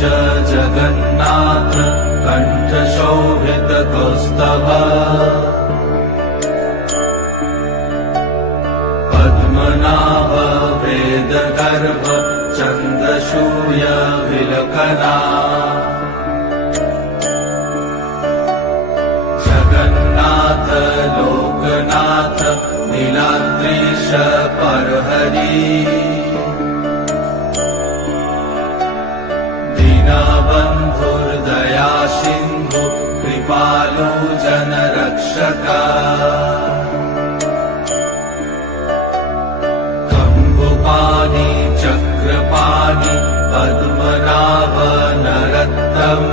जगन्नाथ कण्ठशोभितकौस्तभ पद्मनाभ वेदगर्भ चन्द्रसूर्य विलकना जगन्नाथ लोकनाथ नीलाद्रीश परहरि दीनबन्धुर्दया सिन्धु कृपालु जनरक्षका कम्बुपाणि चक्रपाणि पद्मनाभ नरत्तम्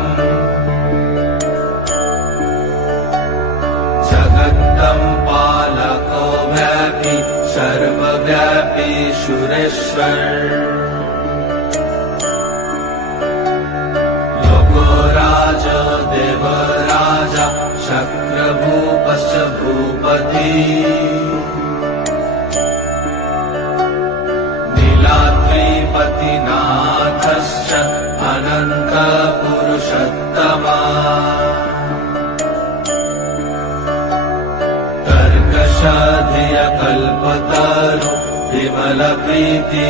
जगत्तं पालको व्यापी सर्वव्यापी सुरेश्वर लोकोराज देवराज शक्रभूपश्च भूपति नीलाद्रिपतिनाथश्च अनन्तपुरुषोत्तमा धियकल्पतरु विमलप्रीतिवर्धना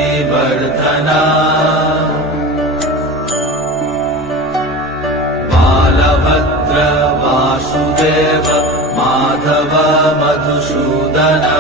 बालभद्र वासुदेव माधव मधुसूदना